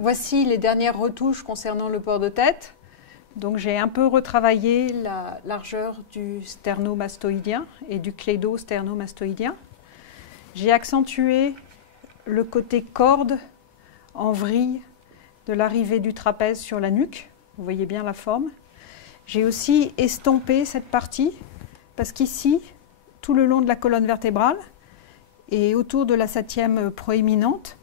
Voici les dernières retouches concernant le port de tête. Donc j'ai un peu retravaillé la largeur du sternomastoïdien et du clédo-sternomastoïdien. J'ai accentué le côté corde en vrille de l'arrivée du trapèze sur la nuque. Vous voyez bien la forme. J'ai aussi estompé cette partie parce qu'ici, tout le long de la colonne vertébrale et autour de la septième proéminente,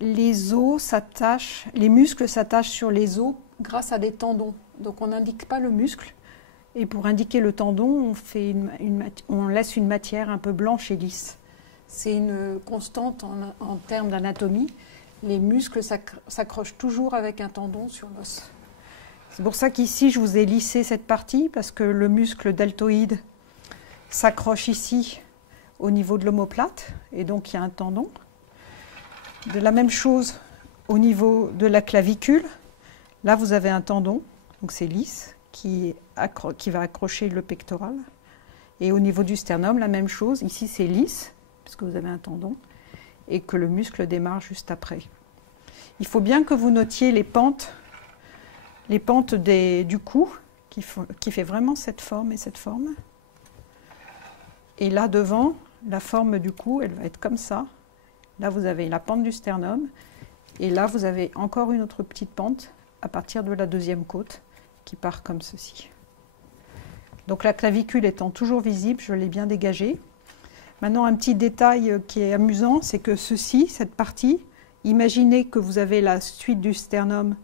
les os s'attachent, les muscles s'attachent sur les os grâce à des tendons. Donc on n'indique pas le muscle. Et pour indiquer le tendon, on laisse une matière un peu blanche et lisse. C'est une constante en termes d'anatomie. Les muscles s'accrochent toujours avec un tendon sur l'os. C'est pour ça qu'ici, je vous ai lissé cette partie, parce que le muscle deltoïde s'accroche ici au niveau de l'omoplate, et donc il y a un tendon. De la même chose au niveau de la clavicule. Là, vous avez un tendon, donc c'est lisse, qui va accrocher le pectoral. Et au niveau du sternum, la même chose. Ici, c'est lisse, parce que vous avez un tendon, et que le muscle démarre juste après. Il faut bien que vous notiez les pentes du cou, qui fait vraiment cette forme et cette forme. Et là, devant, la forme du cou, elle va être comme ça. Là, vous avez la pente du sternum. Et là, vous avez encore une autre petite pente à partir de la deuxième côte qui part comme ceci. Donc la clavicule étant toujours visible, je l'ai bien dégagée. Maintenant, un petit détail qui est amusant, c'est que cette partie, imaginez que vous avez la suite du sternum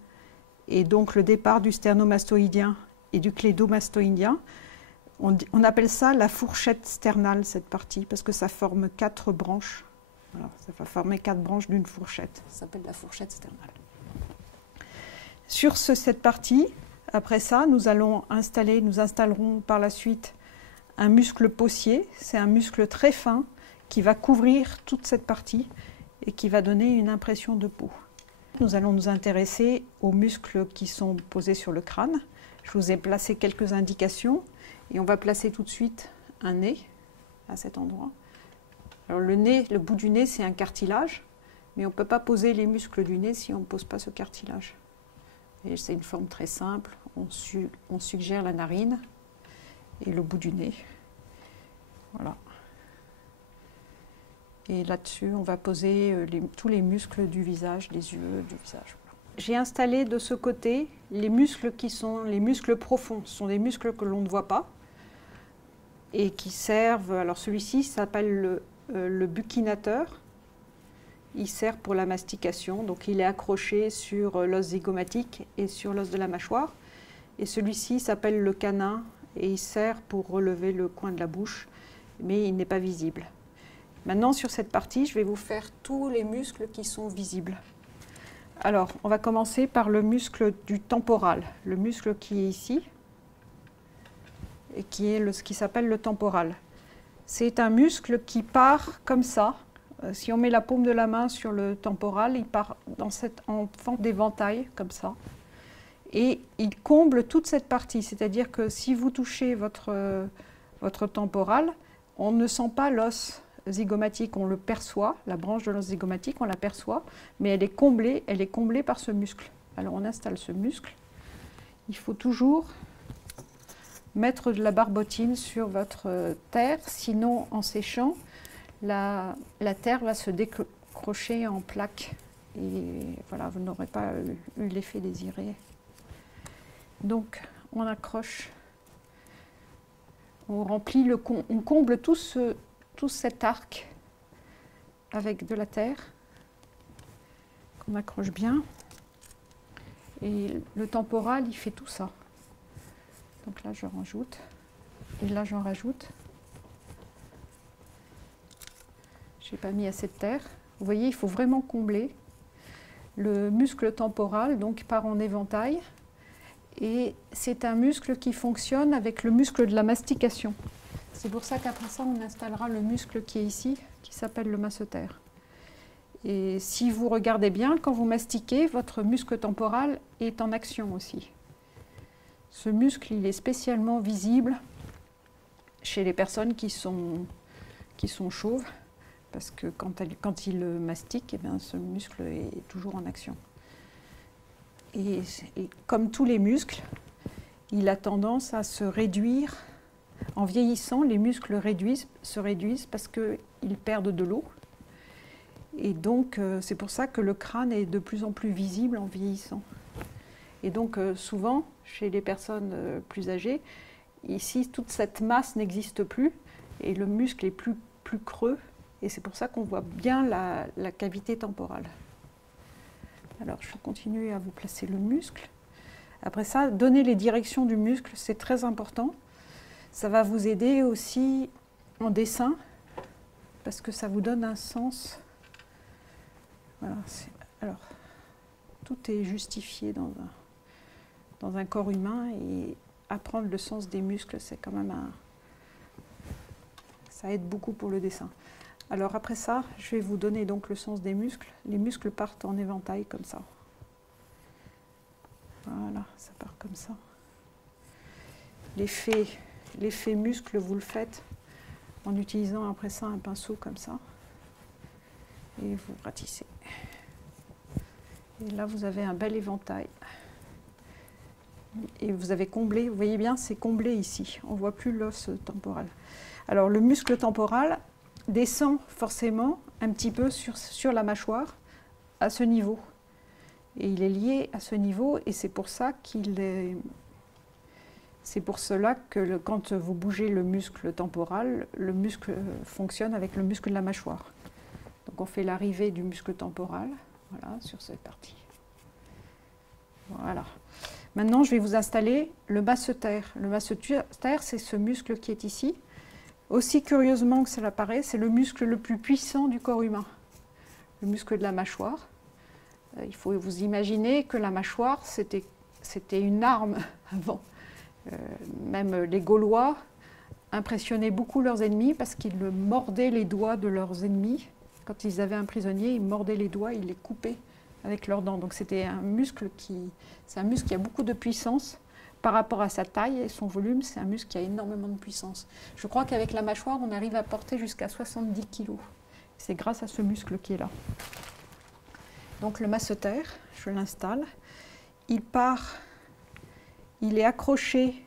et donc le départ du sternomastoïdien et du clédomastoïdien. On appelle ça la fourchette sternale, cette partie, parce que ça forme 4 branches. Voilà, ça va former 4 branches d'une fourchette. Ça s'appelle la fourchette sternale. Sur cette partie, après ça, nous installerons par la suite un muscle possier. C'est un muscle très fin qui va couvrir toute cette partie et qui va donner une impression de peau. Nous allons nous intéresser aux muscles qui sont posés sur le crâne. Je vous ai placé quelques indications et on va placer tout de suite un nez à cet endroit. Alors le bout du nez, c'est un cartilage, mais on ne peut pas poser les muscles du nez si on ne pose pas ce cartilage. Et c'est une forme très simple. On suggère la narine et le bout du nez. Voilà. Et là-dessus, on va poser tous les muscles du visage, des yeux, du visage. J'ai installé de ce côté les muscles qui sont les muscles profonds. Ce sont des muscles que l'on ne voit pas et qui servent. Alors celui-ci s'appelle le buccinateur. Il sert pour la mastication, donc il est accroché sur l'os zygomatique et sur l'os de la mâchoire. Et celui-ci s'appelle le canin et il sert pour relever le coin de la bouche, mais il n'est pas visible. Maintenant, sur cette partie, je vais vous faire tous les muscles qui sont visibles. Alors, on va commencer par le muscle du temporal, le muscle qui est ici, et qui est ce qui s'appelle le temporal. C'est un muscle qui part comme ça. Si on met la paume de la main sur le temporal, il part en forme d'éventail, comme ça. Et il comble toute cette partie. C'est-à-dire que si vous touchez votre temporal, on ne sent pas l'os zygomatique, on le perçoit, la branche de l'os zygomatique, on la perçoit, mais elle est comblée par ce muscle. Alors on installe ce muscle. Il faut toujours mettre de la barbotine sur votre terre, sinon en séchant, la terre va se décrocher en plaques et voilà, vous n'aurez pas eu l'effet désiré. Donc on accroche, on comble tout cet arc avec de la terre qu'on accroche bien et le temporal il fait tout ça. Donc là je rajoute et là j'en rajoute. Je n'ai pas mis assez de terre. Vous voyez, il faut vraiment combler. Le muscle temporal donc part en éventail et c'est un muscle qui fonctionne avec le muscle de la mastication. C'est pour ça qu'après ça, on installera le muscle qui est ici, qui s'appelle le masseter. Et si vous regardez bien, quand vous mastiquez, votre muscle temporal est en action aussi. Ce muscle, il est spécialement visible chez les personnes qui sont chauves. Parce que quand il mastique, eh bien, ce muscle est toujours en action. Et comme tous les muscles, il a tendance à se réduire. En vieillissant, les muscles se réduisent parce qu'ils perdent de l'eau. Et donc, c'est pour ça que le crâne est de plus en plus visible en vieillissant. Et donc, souvent, chez les personnes plus âgées, ici, toute cette masse n'existe plus et le muscle est plus creux. Et c'est pour ça qu'on voit bien la cavité temporale. Alors, je vais continuer à vous placer le muscle. Après ça, donner les directions du muscle, c'est très important. Ça va vous aider aussi en dessin, parce que ça vous donne un sens. Voilà, alors, tout est justifié dans un corps humain, et apprendre le sens des muscles, c'est quand même ça aide beaucoup pour le dessin. Alors après ça, je vais vous donner donc le sens des muscles. Les muscles partent en éventail comme ça. Voilà, ça part comme ça. L'effet muscle, vous le faites en utilisant après ça un pinceau comme ça. Et vous ratissez. Et là, vous avez un bel éventail. Et vous avez comblé, vous voyez bien, c'est comblé ici. On ne voit plus l'os temporal. Alors le muscle temporal descend forcément un petit peu sur la mâchoire à ce niveau. Et il est lié à ce niveau, et c'est pour ça c'est pour cela que quand vous bougez le muscle temporal, le muscle fonctionne avec le muscle de la mâchoire. Donc on fait l'arrivée du muscle temporal, voilà, sur cette partie. Voilà. Maintenant, je vais vous installer le masseter. Le masseter, c'est ce muscle qui est ici. Aussi curieusement que cela paraît, c'est le muscle le plus puissant du corps humain, le muscle de la mâchoire. Il faut vous imaginer que la mâchoire, c'était une arme avant. Même les Gaulois impressionnaient beaucoup leurs ennemis parce qu'ils mordaient les doigts de leurs ennemis. Quand ils avaient un prisonnier, ils mordaient les doigts, ils les coupaient avec leurs dents. Donc c'est un muscle qui a beaucoup de puissance par rapport à sa taille et son volume. C'est un muscle qui a énormément de puissance. Je crois qu'avec la mâchoire, on arrive à porter jusqu'à 70 kg. C'est grâce à ce muscle qui est là. Donc le masseter, je l'installe. Il est accroché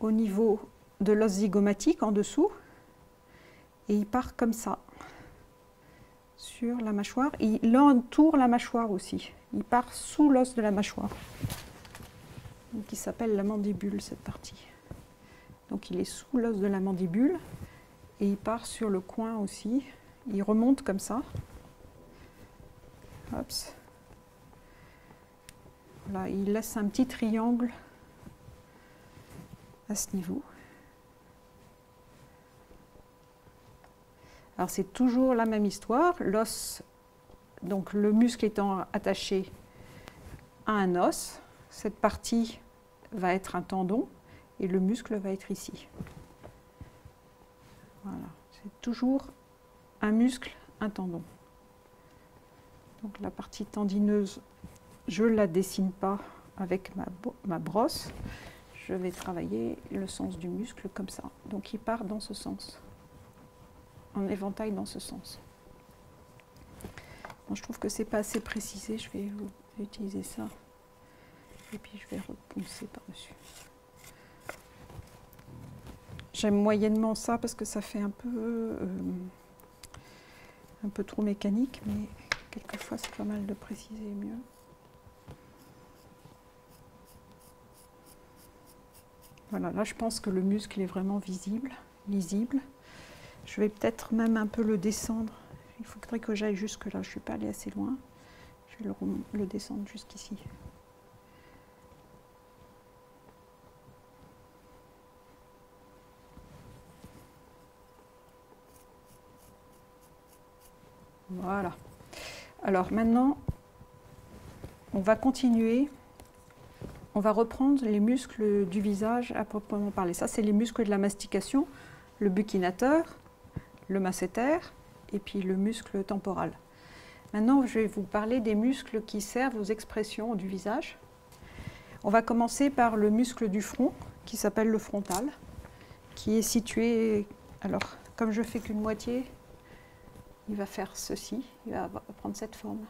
au niveau de l'os zygomatique en dessous et il part comme ça sur la mâchoire. Et il entoure la mâchoire aussi. Il part sous l'os de la mâchoire, donc qui s'appelle la mandibule, cette partie. Donc il est sous l'os de la mandibule et il part sur le coin aussi. Il remonte comme ça. Hop. Voilà, il laisse un petit triangle à ce niveau. Alors c'est toujours la même histoire. L'os, donc le muscle étant attaché à un os, cette partie va être un tendon et le muscle va être ici. Voilà, c'est toujours un muscle, un tendon. Donc la partie tendineuse, je ne la dessine pas avec ma brosse. Je vais travailler le sens du muscle comme ça. Donc il part dans ce sens, en éventail dans ce sens. Bon, je trouve que ce n'est pas assez précisé, je vais utiliser ça. Et puis je vais repousser par-dessus. J'aime moyennement ça parce que ça fait un peu trop mécanique, mais quelquefois c'est pas mal de préciser mieux. Voilà, là je pense que le muscle est vraiment visible, lisible. Je vais peut-être même un peu le descendre. Il faudrait que j'aille jusque là, je ne suis pas allée assez loin. Je vais le descendre jusqu'ici. Voilà. Alors maintenant, on va continuer. On va reprendre les muscles du visage à proprement parler. Ça, c'est les muscles de la mastication, le buccinateur, le masseter et puis le muscle temporal. Maintenant, je vais vous parler des muscles qui servent aux expressions du visage. On va commencer par le muscle du front, qui s'appelle le frontal, qui est situé... Alors, comme je fais qu'une moitié, il va faire ceci, il va prendre cette forme.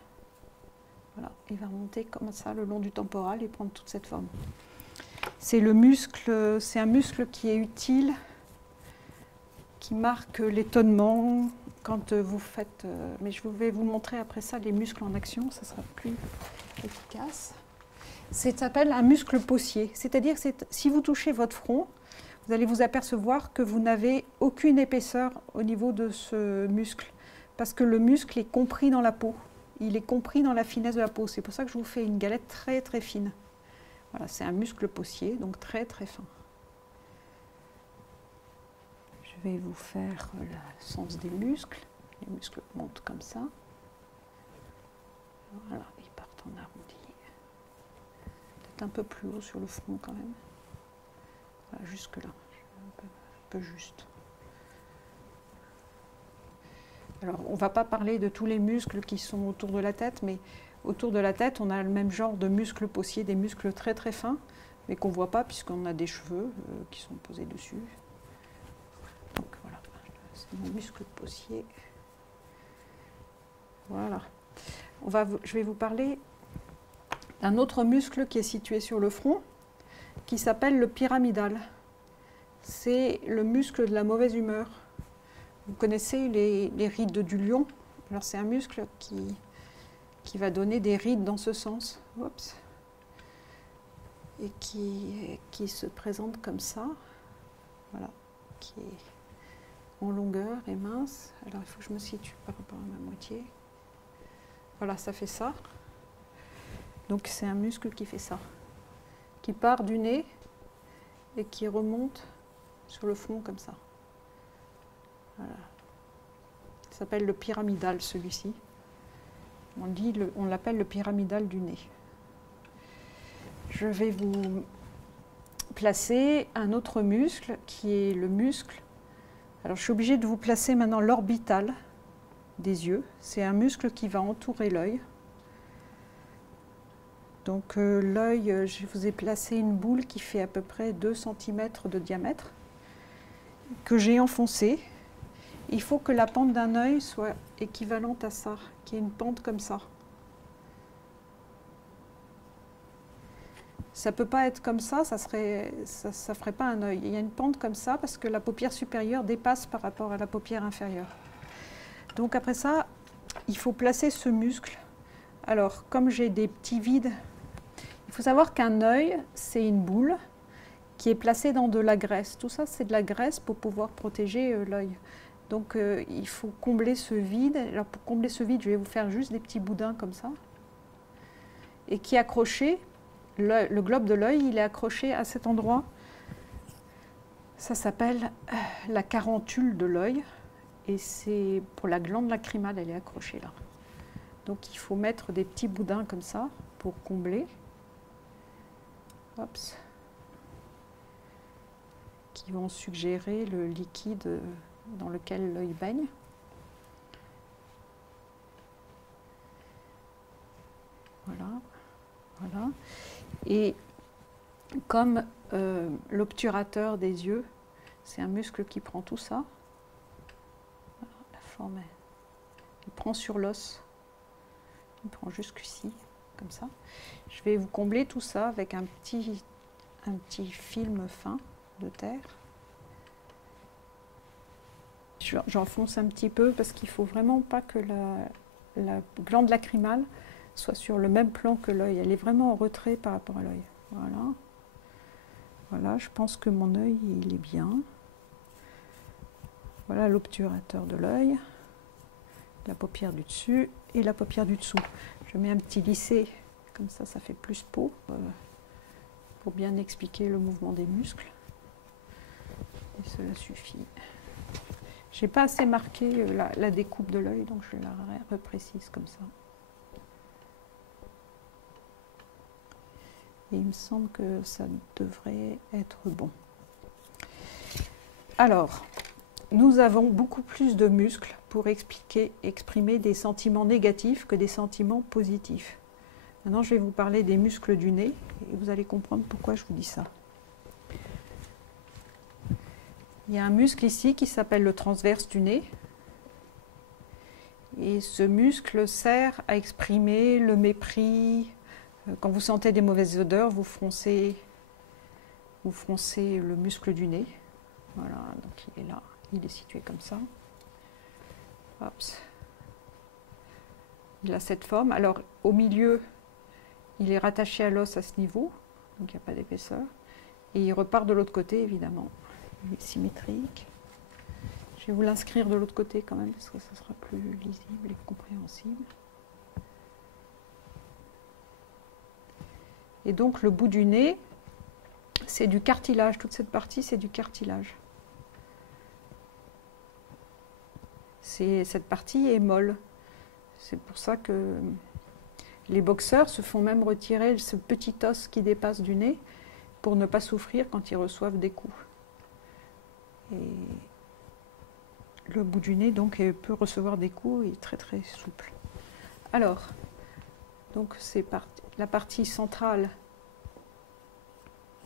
Voilà, il va remonter comme ça le long du temporal et prendre toute cette forme. C'est le muscle, c'est un muscle qui est utile, qui marque l'étonnement quand vous faites... mais je vais vous montrer après ça les muscles en action, ça sera plus efficace. Ça s'appelle un muscle possier, c'est-à-dire que si vous touchez votre front, vous allez vous apercevoir que vous n'avez aucune épaisseur au niveau de ce muscle, parce que le muscle est compris dans la peau, il est compris dans la finesse de la peau. C'est pour ça que je vous fais une galette très très fine. Voilà, c'est un muscle possier, donc très très fin. Je vais vous faire le sens des muscles. Les muscles montent comme ça. Voilà, ils partent en arrondi. Peut-être un peu plus haut sur le front quand même. Voilà, jusque là, un peu juste. Alors, on ne va pas parler de tous les muscles qui sont autour de la tête, mais autour de la tête, on a le même genre de muscles possiers, des muscles très très fins, mais qu'on ne voit pas puisqu'on a des cheveux qui sont posés dessus. Donc voilà, c'est mon muscle possier. Voilà. Je vais vous parler d'un autre muscle qui est situé sur le front, qui s'appelle le pyramidal. C'est le muscle de la mauvaise humeur. Vous connaissez les rides du lion? Alors c'est un muscle qui va donner des rides dans ce sens. Oups. Et qui se présente comme ça. Voilà. Qui est en longueur et mince. Alors il faut que je me situe par rapport à ma moitié. Voilà, ça fait ça. Donc c'est un muscle qui fait ça. Qui part du nez et qui remonte sur le front comme ça. Voilà. Ça s'appelle le pyramidal, celui-ci. On l'appelle le pyramidal du nez. Je vais vous placer un autre muscle qui est le muscle. Alors je suis obligée de vous placer maintenant l'orbital des yeux. C'est un muscle qui va entourer l'œil. Donc l'œil, je vous ai placé une boule qui fait à peu près 2 cm de diamètre, que j'ai enfoncée. Il faut que la pente d'un œil soit équivalente à ça, qu'il y ait une pente comme ça. Ça ne peut pas être comme ça, ça ferait pas un œil. Il y a une pente comme ça parce que la paupière supérieure dépasse par rapport à la paupière inférieure. Donc après ça, il faut placer ce muscle. Alors, comme j'ai des petits vides, il faut savoir qu'un œil, c'est une boule qui est placée dans de la graisse. Tout ça, c'est de la graisse pour pouvoir protéger l'œil. Donc il faut combler ce vide. Alors pour combler ce vide, je vais vous faire juste des petits boudins comme ça. Et qui est accroché, le globe de l'œil, il est accroché à cet endroit. Ça s'appelle la carentule de l'œil. Et c'est pour la glande lacrymale, elle est accrochée là. Donc il faut mettre des petits boudins comme ça pour combler. Hops. Qui vont suggérer le liquide dans lequel l'œil baigne. Voilà, voilà. Et comme l'obturateur des yeux, c'est un muscle qui prend tout ça. Voilà, la forme, il prend sur l'os, il prend jusqu'ici, comme ça. Je vais vous combler tout ça avec un petit film fin de terre. J'enfonce un petit peu parce qu'il ne faut vraiment pas que la glande lacrymale soit sur le même plan que l'œil. Elle est vraiment en retrait par rapport à l'œil. Voilà. Voilà, je pense que mon œil, il est bien. Voilà l'obturateur de l'œil, la paupière du dessus et la paupière du dessous. Je mets un petit lissé, comme ça, ça fait plus peau, pour bien expliquer le mouvement des muscles. Et cela suffit. Je n'ai pas assez marqué la découpe de l'œil, donc je la reprécise comme ça. Et il me semble que ça devrait être bon. Alors, nous avons beaucoup plus de muscles pour exprimer des sentiments négatifs que des sentiments positifs. Maintenant, je vais vous parler des muscles du nez et vous allez comprendre pourquoi je vous dis ça. Il y a un muscle ici qui s'appelle le transverse du nez. Et ce muscle sert à exprimer le mépris. Quand vous sentez des mauvaises odeurs, vous froncez le muscle du nez. Voilà, donc il est là, il est situé comme ça. Hop. Il a cette forme. Alors au milieu, il est rattaché à l'os à ce niveau, donc il n'y a pas d'épaisseur. Et il repart de l'autre côté, évidemment. Il est symétrique. Je vais vous l'inscrire de l'autre côté quand même, parce que ça sera plus lisible et compréhensible. Et donc le bout du nez, c'est du cartilage. Toute cette partie, c'est du cartilage. Cette partie est molle. C'est pour ça que les boxeurs se font même retirer ce petit os qui dépasse du nez pour ne pas souffrir quand ils reçoivent des coups. Et le bout du nez donc peut recevoir des coups et est très très souple. Alors, donc la partie centrale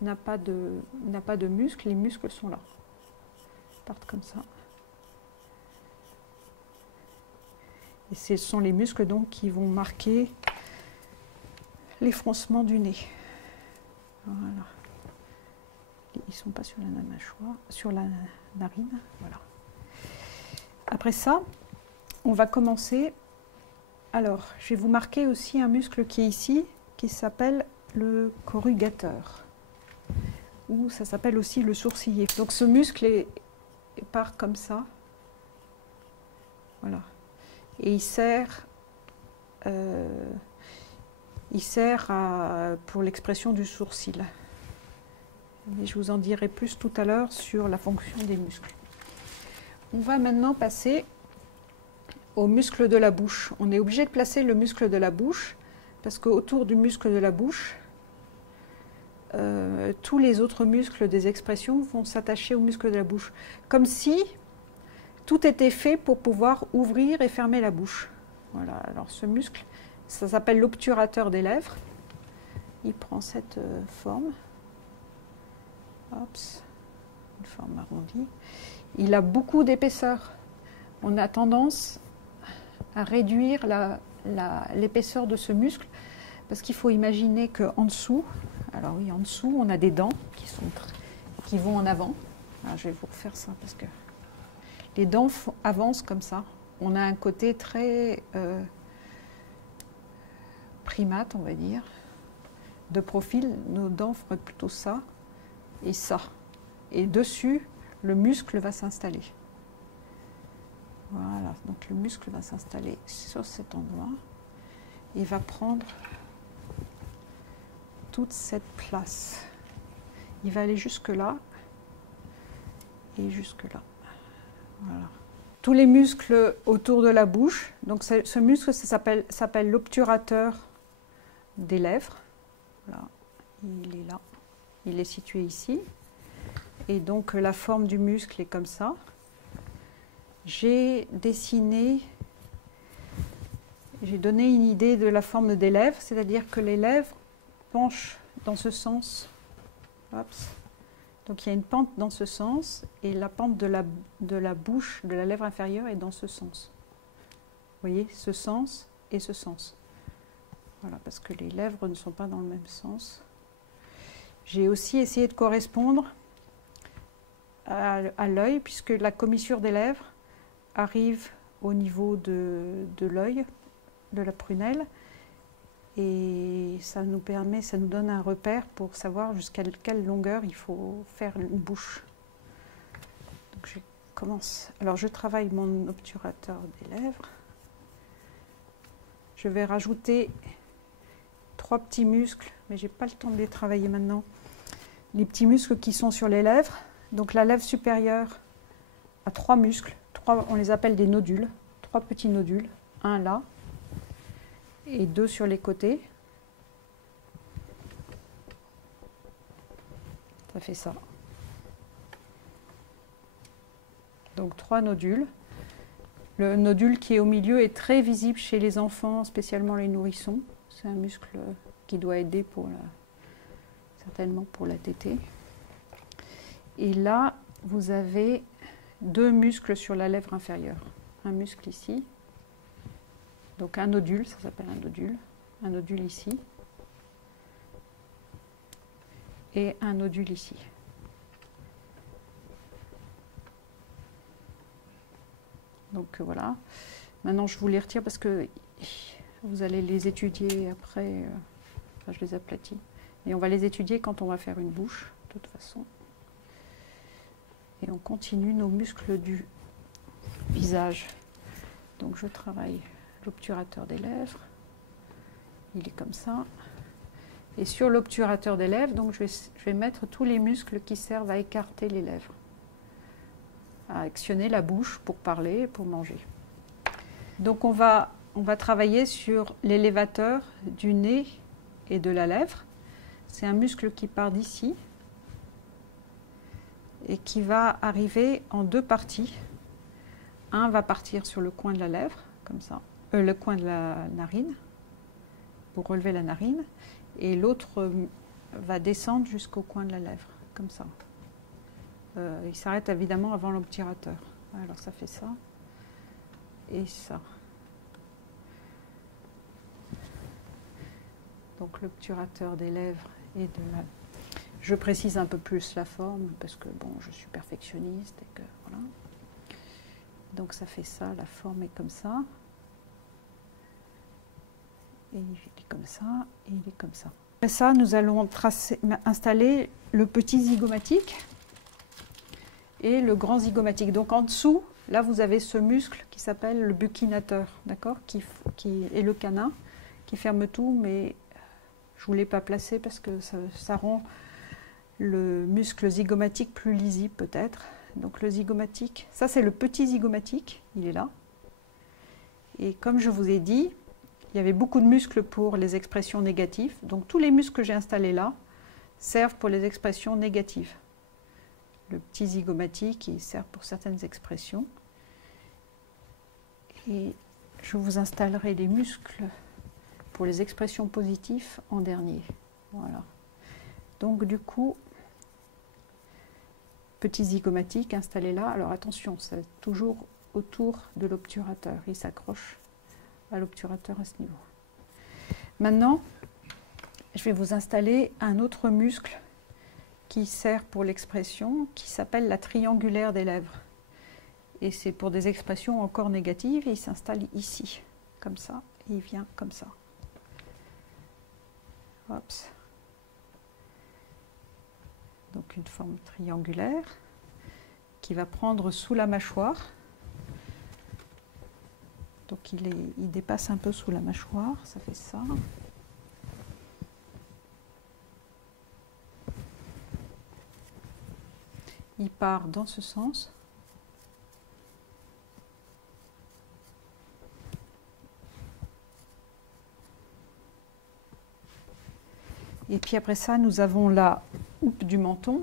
n'a pas de muscles, les muscles sont là. Ils partent comme ça. Et ce sont les muscles donc qui vont marquer les froncements du nez. Voilà. Ils ne sont pas sur la mâchoire, sur la narine. Voilà. Après ça, on va commencer. Alors, je vais vous marquer aussi un muscle qui est ici, qui s'appelle le corrugateur. Ou ça s'appelle aussi le sourcilier. Donc ce muscle part comme ça. Voilà. Et il sert pour l'expression du sourcil. Et je vous en dirai plus tout à l'heure sur la fonction des muscles. On va maintenant passer au muscle de la bouche. On est obligé de placer le muscle de la bouche parce qu'autour du muscle de la bouche, tous les autres muscles des expressions vont s'attacher au muscle de la bouche. Comme si tout était fait pour pouvoir ouvrir et fermer la bouche. Voilà, alors ce muscle, ça s'appelle l'obturateur des lèvres. Il prend cette forme. Hop, une forme arrondie. Il a beaucoup d'épaisseur. On a tendance à réduire l'épaisseur de ce muscle parce qu'il faut imaginer qu'en dessous, alors oui, en dessous, on a des dents qui vont en avant. Alors, je vais vous refaire ça parce que les dents avancent comme ça. On a un côté très primate, on va dire, de profil. Nos dents feraient plutôt ça et ça. Et dessus, le muscle va s'installer. Voilà, donc le muscle va s'installer sur cet endroit et va prendre toute cette place. Il va aller jusque là et jusque là. Voilà. Tous les muscles autour de la bouche, donc ce muscle s'appelle l'obturateur des lèvres. Voilà. Il est là, il est situé ici. Et donc la forme du muscle est comme ça. J'ai donné une idée de la forme des lèvres, c'est-à-dire que les lèvres penchent dans ce sens. Hop. Donc il y a une pente dans ce sens et la pente de la bouche, de la lèvre inférieure est dans ce sens. Vous voyez, ce sens et ce sens. Voilà, parce que les lèvres ne sont pas dans le même sens. J'ai aussi essayé de correspondre à l'œil, puisque la commissure des lèvres arrive au niveau de l'œil, de la prunelle, et ça nous donne un repère pour savoir jusqu'à quelle longueur il faut faire une bouche. Donc je commence. Alors je travaille mon obturateur des lèvres. Je vais rajouter 3 petits muscles, mais je n'ai pas le temps de les travailler maintenant. Les petits muscles qui sont sur les lèvres. Donc la lèvre supérieure a 3 muscles, on les appelle des nodules, 3 petits nodules, un là et 2 sur les côtés. Ça fait ça. Donc 3 nodules. Le nodule qui est au milieu est très visible chez les enfants, spécialement les nourrissons. C'est un muscle qui doit aider certainement pour la tétée. Et là, vous avez 2 muscles sur la lèvre inférieure. Un muscle ici Donc un nodule, ça s'appelle un nodule ici, et un nodule ici. Donc voilà. Maintenant je vous les retire parce que vous allez les étudier après. Enfin, je les aplatis. Et on va les étudier quand on va faire une bouche, de toute façon. Et on continue nos muscles du visage. Donc je travaille l'obturateur des lèvres. Il est comme ça. Et sur l'obturateur des lèvres, donc je vais mettre tous les muscles qui servent à écarter les lèvres, à actionner la bouche pour parler et pour manger. Donc on va travailler sur l'élévateur du nez et de la lèvre. C'est un muscle qui part d'ici et qui va arriver en deux parties. Un va partir sur le coin de la lèvre, comme ça, le coin de la narine, pour relever la narine, et l'autre va descendre jusqu'au coin de la lèvre, comme ça. Il s'arrête évidemment avant l'obturateur. Alors ça fait ça et ça. Donc l'obturateur des lèvres et de la... Je précise un peu plus la forme parce que bon, je suis perfectionniste et que voilà. Donc ça fait ça, la forme est comme ça. Et il est comme ça, et il est comme ça. Après ça, nous allons installer le petit zygomatique et le grand zygomatique. Donc en dessous, là vous avez ce muscle qui s'appelle le buccinateur, d'accord, qui est le canin, qui ferme tout, mais je ne vous l'ai pas placé parce que ça rend le muscle zygomatique plus lisible peut-être. Donc le zygomatique, ça c'est le petit zygomatique, il est là. Et comme je vous ai dit, il y avait beaucoup de muscles pour les expressions négatives. Donc tous les muscles que j'ai installés là servent pour les expressions négatives. Le petit zygomatique, il sert pour certaines expressions. Et je vous installerai les muscles pour les expressions positives en dernier. Voilà. Donc du coup, petit zygomatique installé là. Alors attention, c'est toujours autour de l'obturateur. Il s'accroche à l'obturateur à ce niveau. Maintenant, je vais vous installer un autre muscle qui sert pour l'expression, qui s'appelle la triangulaire des lèvres. Et c'est pour des expressions encore négatives, et il s'installe ici, comme ça, et il vient comme ça. Hop. Donc une forme triangulaire qui va prendre sous la mâchoire. Donc il dépasse un peu sous la mâchoire, ça fait ça. Il part dans ce sens. Et puis après ça, nous avons la houppe du menton.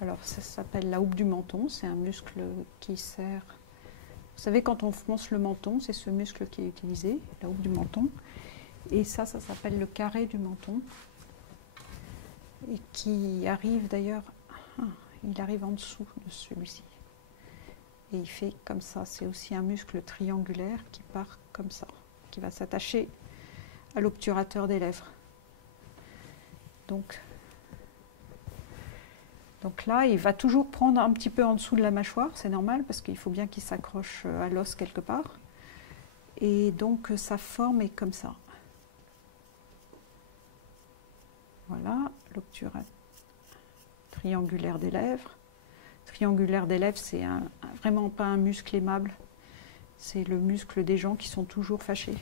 Alors ça s'appelle la houppe du menton, c'est un muscle qui sert... Vous savez, quand on fronce le menton, c'est ce muscle qui est utilisé, la houppe du menton. Et ça s'appelle le carré du menton. Et qui arrive d'ailleurs, il arrive en dessous de celui-ci. Et il fait comme ça. C'est aussi un muscle triangulaire qui part comme ça, qui va s'attacher à l'obturateur des lèvres. Donc là, il va toujours prendre un petit peu en dessous de la mâchoire, c'est normal, parce qu'il faut bien qu'il s'accroche à l'os quelque part. Et donc sa forme est comme ça. Voilà, l'obturateur triangulaire des lèvres. Triangulaire des lèvres, c'est vraiment pas un muscle aimable. C'est le muscle des gens qui sont toujours fâchés.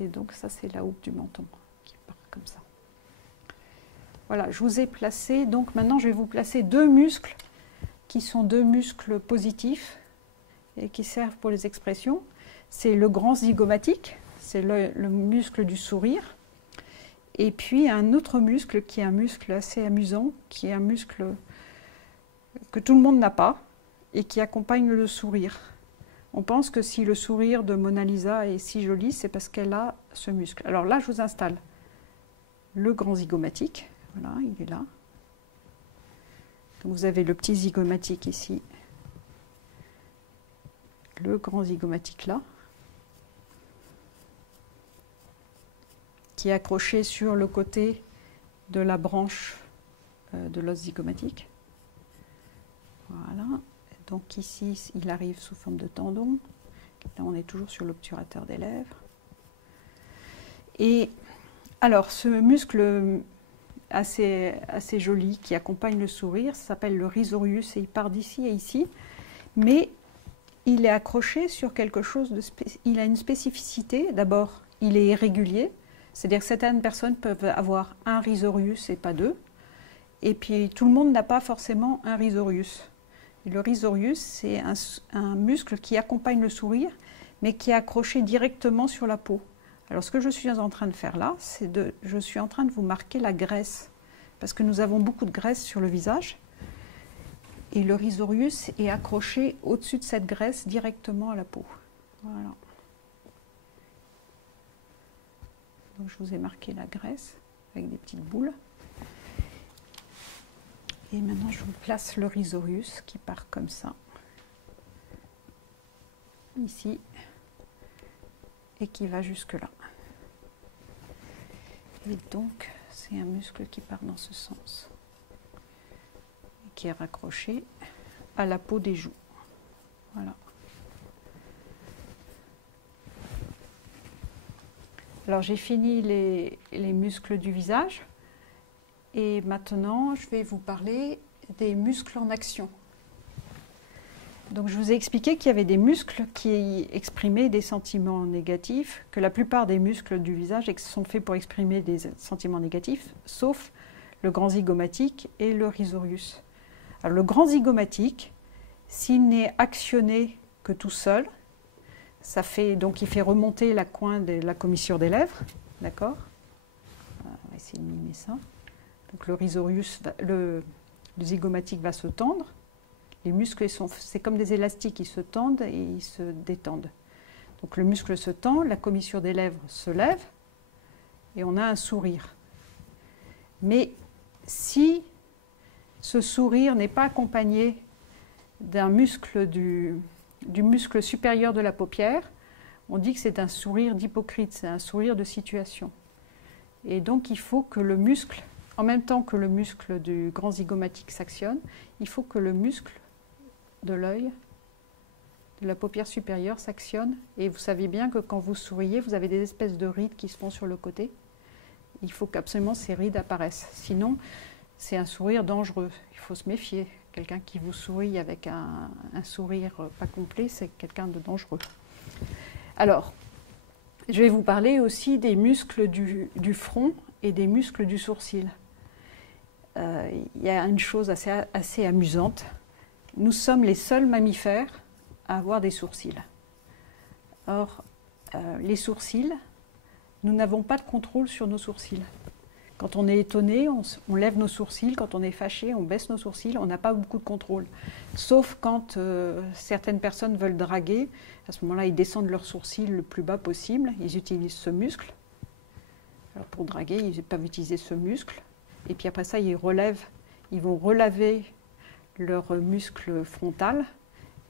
Et donc ça, c'est la houppe du menton qui part comme ça. Voilà, je vous ai placé, donc maintenant je vais vous placer deux muscles qui sont deux muscles positifs et qui servent pour les expressions. C'est le grand zygomatique, c'est le muscle du sourire. Et puis un autre muscle qui est un muscle assez amusant, qui est un muscle que tout le monde n'a pas et qui accompagne le sourire. On pense que si le sourire de Mona Lisa est si joli, c'est parce qu'elle a ce muscle. Alors là, je vous installe le grand zygomatique. Voilà, il est là. Donc vous avez le petit zygomatique ici. le grand zygomatique là, qui est accroché sur le côté de la branche de l'os zygomatique. Voilà. Donc ici, il arrive sous forme de tendon. Là, on est toujours sur l'obturateur des lèvres. Et alors, ce muscle assez joli qui accompagne le sourire s'appelle le risorius et il part d'ici et ici. Mais il est accroché sur quelque chose de il a une spécificité. D'abord, il est irrégulier. C'est-à-dire que certaines personnes peuvent avoir un risorius et pas deux. Et puis, tout le monde n'a pas forcément un risorius. Et le risorius, c'est un muscle qui accompagne le sourire, mais qui est accroché directement sur la peau. Alors, ce que je suis en train de faire là, je suis en train de vous marquer la graisse, parce que nous avons beaucoup de graisse sur le visage, et le risorius est accroché au-dessus de cette graisse directement à la peau. Voilà. Donc, je vous ai marqué la graisse avec des petites boules. Et maintenant, je vous place le risorius qui part comme ça, ici, et qui va jusque là. Et donc, c'est un muscle qui part dans ce sens, et qui est raccroché à la peau des joues. Voilà. Alors, j'ai fini les muscles du visage. Et maintenant, je vais vous parler des muscles en action. Donc, je vous ai expliqué qu'il y avait des muscles qui exprimaient des sentiments négatifs, que la plupart des muscles du visage sont faits pour exprimer des sentiments négatifs, sauf le grand zygomatique et le risorius. Alors, le grand zygomatique, s'il n'est actionné que tout seul, donc il fait remonter la coin de la commissure des lèvres, d'accord? On va essayer de mimer ça. Donc le risorius, le zygomatique va se tendre. Les muscles, c'est comme des élastiques, ils se tendent et ils se détendent. Donc le muscle se tend, la commissure des lèvres se lève et on a un sourire. Mais si ce sourire n'est pas accompagné d'un muscle du muscle supérieur de la paupière, on dit que c'est un sourire d'hypocrite, c'est un sourire de situation. Et donc il faut que le muscle, en même temps que le muscle du grand zygomatique s'actionne, il faut que le muscle de l'œil, de la paupière supérieure s'actionne. Et vous savez bien que quand vous souriez, vous avez des espèces de rides qui se font sur le côté. Il faut qu'absolument ces rides apparaissent. Sinon, c'est un sourire dangereux. Il faut se méfier. Quelqu'un qui vous sourit avec un sourire pas complet, c'est quelqu'un de dangereux. Alors, je vais vous parler aussi des muscles du front et des muscles du sourcil. Il y a une chose assez amusante. Nous sommes les seuls mammifères à avoir des sourcils. Or, les sourcils, nous n'avons pas de contrôle sur nos sourcils. Quand on est étonné, on lève nos sourcils. Quand on est fâché, on baisse nos sourcils. On n'a pas beaucoup de contrôle. Sauf quand certaines personnes veulent draguer. À ce moment-là, ils descendent leurs sourcils le plus bas possible. Ils utilisent ce muscle. Alors pour draguer, ils peuvent utiliser ce muscle. Et puis après ça, ils vont relaver leur muscle frontal.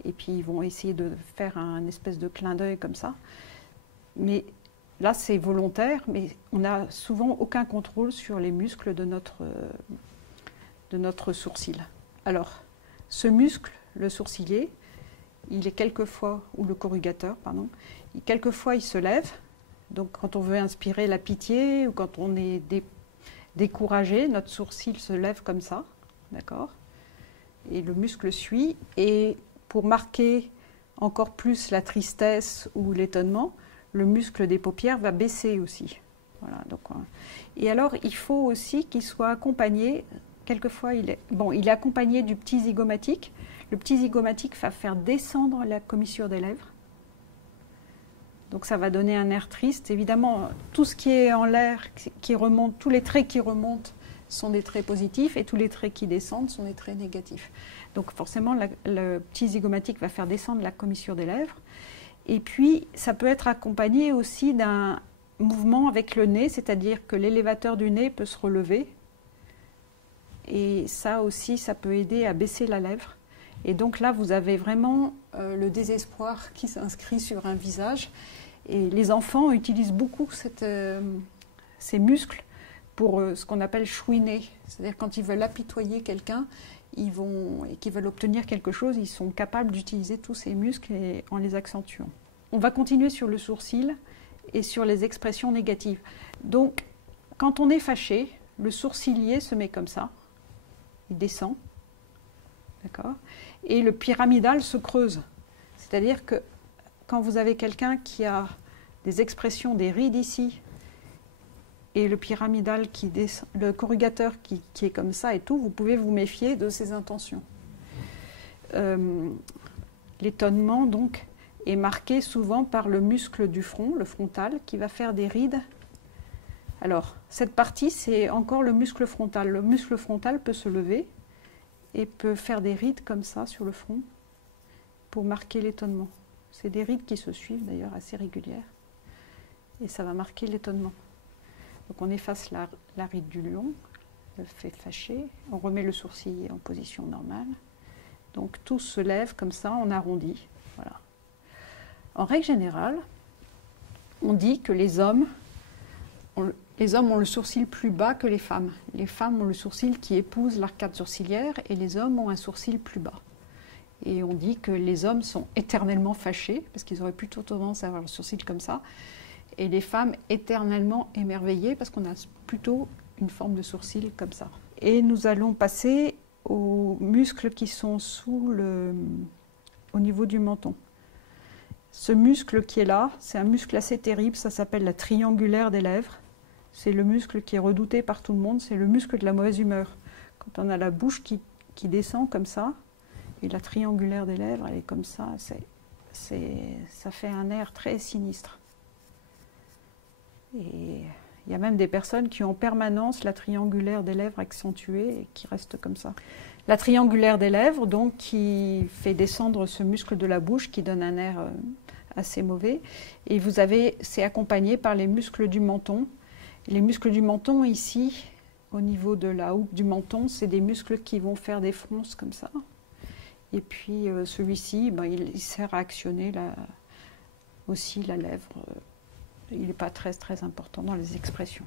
Et puis ils vont essayer de faire un espèce de clin d'œil comme ça. Mais là, c'est volontaire, mais on n'a souvent aucun contrôle sur les muscles de notre sourcil. Alors, ce muscle, le sourcilier, il est quelquefois, ou le corrugateur, pardon, quelquefois il se lève. Donc quand on veut inspirer la pitié ou quand on est découragé, notre sourcil se lève comme ça, d'accord? Et le muscle suit. Et pour marquer encore plus la tristesse ou l'étonnement, le muscle des paupières va baisser aussi. Voilà, donc, et alors, il faut aussi qu'il soit accompagné, quelquefois, il est accompagné du petit zygomatique. Le petit zygomatique va faire descendre la commissure des lèvres. Donc ça va donner un air triste. Évidemment, tout ce qui est en l'air, qui remonte, tous les traits qui remontent sont des traits positifs et tous les traits qui descendent sont des traits négatifs. Donc forcément, le petit zygomatique va faire descendre la commissure des lèvres. Et puis, ça peut être accompagné aussi d'un mouvement avec le nez, c'est-à-dire que l'élévateur du nez peut se relever. Et ça aussi, ça peut aider à baisser la lèvre. Et donc là, vous avez vraiment le désespoir qui s'inscrit sur un visage. Et les enfants utilisent beaucoup ces muscles pour ce qu'on appelle chouiner. C'est-à-dire quand ils veulent apitoyer quelqu'un et qu'ils veulent obtenir quelque chose, ils sont capables d'utiliser tous ces muscles en les accentuant. On va continuer sur le sourcil et sur les expressions négatives. Donc, quand on est fâché, le sourcilier se met comme ça, il descend, d'accord, et le pyramidal se creuse. C'est-à-dire que quand vous avez quelqu'un qui a des expressions, des rides ici, et le pyramidal qui descend, le corrugateur qui est comme ça et tout, vous pouvez vous méfier de ses intentions. L'étonnement, donc, est marqué souvent par le muscle du front, le frontal, qui va faire des rides. Alors, cette partie, c'est encore le muscle frontal. Le muscle frontal peut se lever et peut faire des rides comme ça sur le front pour marquer l'étonnement. C'est des rides qui se suivent d'ailleurs assez régulières et ça va marquer l'étonnement. Donc on efface la ride du lion, le fait fâché, on remet le sourcil en position normale. Donc tout se lève comme ça, on arrondit. Voilà. En règle générale, on dit que les hommes ont le sourcil plus bas que les femmes. Les femmes ont le sourcil qui épouse l'arcade sourcilière et les hommes ont un sourcil plus bas. Et on dit que les hommes sont éternellement fâchés, parce qu'ils auraient plutôt tendance à avoir le sourcil comme ça, et les femmes éternellement émerveillées, parce qu'on a plutôt une forme de sourcil comme ça. Et nous allons passer aux muscles qui sont au niveau du menton. Ce muscle qui est là, c'est un muscle assez terrible, ça s'appelle la triangulaire des lèvres. C'est le muscle qui est redouté par tout le monde, c'est le muscle de la mauvaise humeur. Quand on a la bouche qui descend comme ça, et la triangulaire des lèvres, elle est comme ça, ça fait un air très sinistre. Et il y a même des personnes qui ont en permanence la triangulaire des lèvres accentuée et qui restent comme ça. La triangulaire des lèvres, donc, qui fait descendre ce muscle de la bouche, qui donne un air assez mauvais. Et c'est accompagné par les muscles du menton. Les muscles du menton, ici, au niveau de la houppe du menton, c'est des muscles qui vont faire des fronces comme ça. Et puis celui-ci, il sert à actionner aussi la lèvre. Il n'est pas très important dans les expressions.